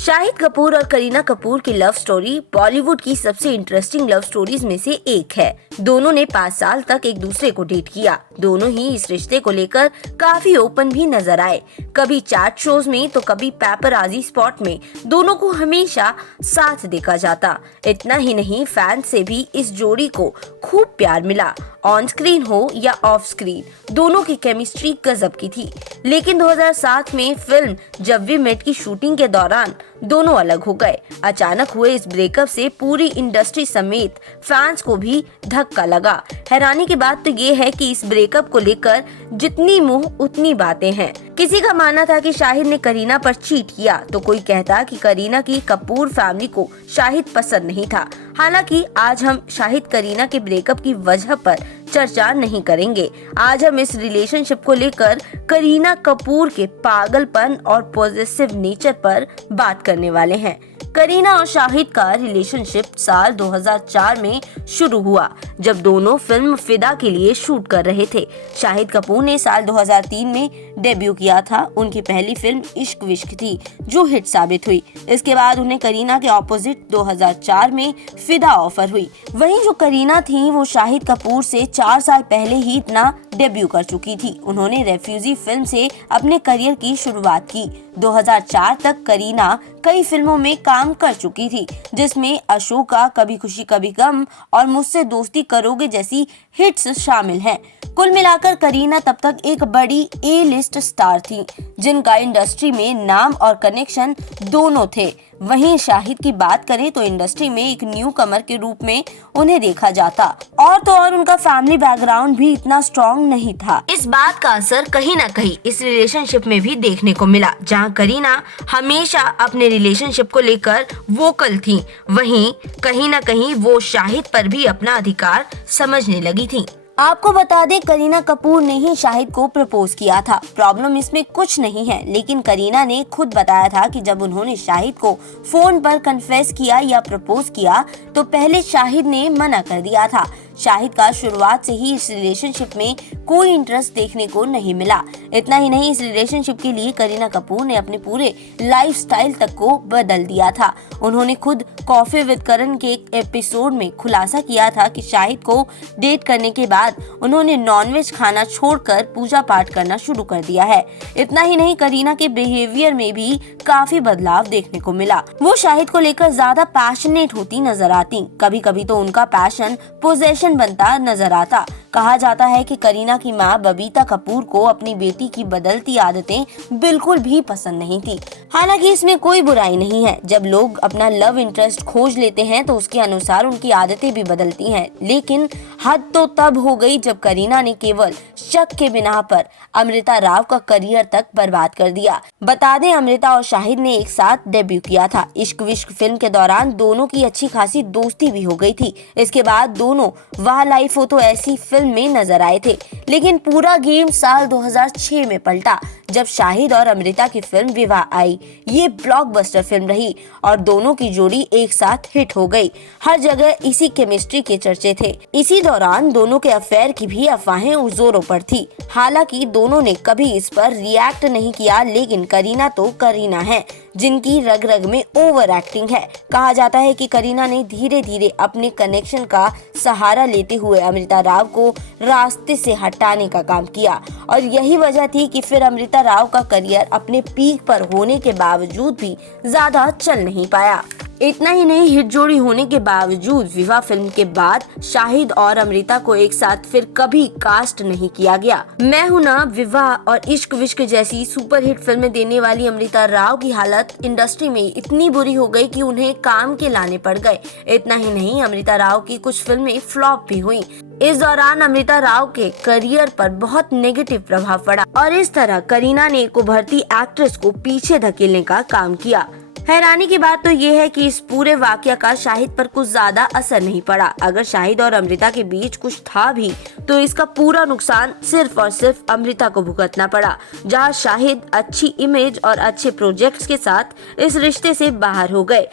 शाहिद कपूर और करीना कपूर की love story Bollywood की सबसे इंटरेस्टिंग लव स्टोरीज में से एक है। दोनों ने 5 साल तक एक दूसरे को डेट किया। दोनों ही इस रिश्ते को लेकर काफी ओपन भी नजर आए, कभी चैट शोज में तो कभी पेपराजी स्पॉट में। दोनों को हमेशा साथ देखा जाता। इतना ही नहीं, फैंस से भी इस जोड़ी को खूब प्यार मिला। ऑन स्क्रीन हो या ऑफ स्क्रीन, दोनों की केमिस्ट्री गजब की थी। लेकिन 2007 में फिल्म जब वी मेट की शूटिंग के दौरान दोनों अलग हो गए। अचानक हुए इस ब्रेकअप से पूरी इंडस्ट्री समेत फैंस को भी धक्का लगा। हैरानी की बात तो ये है कि इस ब्रेकअप को लेकर जितनी मुंह उतनी बातें हैं। किसी का मानना था कि शाहिद ने करीना पर चीट किया, तो कोई कहता कि करीना की कपूर फैमिली को शाहिद पसंद नहीं था। हालांकि आज हम शाहिद करीना के ब्रेकअप की वजह पर चर्चा नहीं करेंगे। आज हम इस रिलेशनशिप को लेकर करीना कपूर के पागलपन और पॉजिटिव नेचर पर बात करने वाले हैं। करीना और शाहिद का रिलेशनशिप साल 2004 में शुरू हुआ, जब दोनों फिल्म फिदा के लिए शूट कर रहे थे। शाहिद कपूर ने साल 2003 में डेब्यू किया था। उनकी पहली फिल्म इश्क विश्क थी, जो हिट साबित हुई। इसके बाद उन्हें करीना के ऑपोजिट 2004 में फिदा ऑफर हुई। वहीं जो करीना थी वो शाहिद कपूर से 4 साल पहले ही अपना डेब्यू कर चुकी थी। उन्होंने रेफ्यूजी फिल्म से अपने करियर की शुरुआत की। 2004 तक करीना कई फिल्मों में काम कर चुकी थी, जिसमें अशोका, कभी खुशी कभी गम और मुझसे दोस्ती करोगे जैसी हिट्स शामिल हैं। कुल मिलाकर करीना तब तक एक बड़ी ए लिस्ट स्टार थी, जिनका इंडस्ट्री में नाम और कनेक्शन दोनों थे। वहीं शाहिद की बात करें तो इंडस्ट्री में एक न्यू कमर के रूप में उन्हें देखा जाता, और तो और उनका फैमिली बैकग्राउंड भी इतना स्ट्रॉन्ग नहीं था। इस बात का असर कहीं न कहीं इस रिलेशनशिप में भी देखने को मिला, जहां करीना हमेशा अपने रिलेशनशिप को लेकर वोकल थी, वहीं कहीं न कहीं वो शाहिद पर भी अपना अधिकार समझने लगी थी। आपको बता दें, करीना कपूर ने ही शाहिद को प्रपोज किया था। प्रॉब्लम इसमें कुछ नहीं है, लेकिन करीना ने खुद बताया था कि जब उन्होंने शाहिद को फोन पर कन्फेस किया या प्रपोज किया तो पहले शाहिद ने मना कर दिया था। शाहिद का शुरुआत से ही इस रिलेशनशिप में कोई इंटरेस्ट देखने को नहीं मिला। इतना ही नहीं, इस रिलेशनशिप के लिए करीना कपूर ने अपने पूरे लाइफस्टाइल तक को बदल दिया था। उन्होंने खुद कॉफी विद करण के एक एपिसोड में खुलासा किया था कि शाहिद को डेट करने के बाद उन्होंने नॉनवेज खाना छोड़कर पूजा पाठ करना शुरू कर दिया है। इतना ही नहीं, करीना के बिहेवियर में भी काफी बदलाव देखने को मिला। वो शाहिद को लेकर ज्यादा पैशनेट होती नजर आती। कभी कभी तो उनका पैशन पोजेशन बनता नजर आता। कहा जाता है कि करीना की मां बबीता कपूर को अपनी बेटी की बदलती आदतें बिल्कुल भी पसंद नहीं थी। हालांकि इसमें कोई बुराई नहीं है। जब लोग अपना लव इंटरेस्ट खोज लेते हैं तो उसके अनुसार उनकी आदतें भी बदलती हैं। लेकिन हद तो तब हो गई जब करीना ने केवल शक के बिना पर अमृता राव का करियर तक बर्बाद कर दिया। बता दें, अमृता और शाहिद ने एक साथ डेब्यू किया था। इश्क विश्क फिल्म के दौरान दोनों की अच्छी खासी दोस्ती भी हो गई थी। इसके बाद दोनों वाह लाइफ हो तो ऐसी फिल्म में नजर आए थे। लेकिन पूरा गेम साल 2006 में पलटा, जब शाहिद और अमृता की फिल्म विवाह आई। ये ब्लॉकबस्टर फिल्म रही और दोनों की जोड़ी एक साथ हिट हो गई। हर जगह इसी केमिस्ट्री के चर्चे थे। इसी दौरान दोनों के अफेयर की भी अफवाहें जोरों पर थी। हालांकि दोनों ने कभी इस पर रिएक्ट नहीं किया, लेकिन करीना तो करीना है, जिनकी रग रग में ओवर एक्टिंग है। कहा जाता है कि करीना ने धीरे धीरे अपने कनेक्शन का सहारा लेते हुए अमृता राव को रास्ते से हटाने का काम किया, और यही वजह थी कि फिर अमृता राव का करियर अपने पीक पर होने के बावजूद भी ज्यादा चल नहीं पाया। इतना ही नहीं, हिट जोड़ी होने के बावजूद विवाह फिल्म के बाद शाहिद और अमृता को एक साथ फिर कभी कास्ट नहीं किया गया। मैं हूं ना, विवाह और इश्क विश्क जैसी सुपरहिट फिल्में देने वाली अमृता राव की हालत इंडस्ट्री में इतनी बुरी हो गई कि उन्हें काम के लाने पड़ गए। इतना ही नहीं, अमृता राव की कुछ फिल्में फ्लॉप भी हुई। इस दौरान अमृता राव के करियर पर बहुत नेगेटिव प्रभाव पड़ा, और इस तरह करीना ने एक उभरती एक्ट्रेस को पीछे धकेलने का काम किया। हैरानी की बात तो ये है कि इस पूरे वाकया का शाहिद पर कुछ ज्यादा असर नहीं पड़ा। अगर शाहिद और अमृता के बीच कुछ था भी तो इसका पूरा नुकसान सिर्फ और सिर्फ अमृता को भुगतना पड़ा, जहां शाहिद अच्छी इमेज और अच्छे प्रोजेक्ट्स के साथ इस रिश्ते से बाहर हो गए।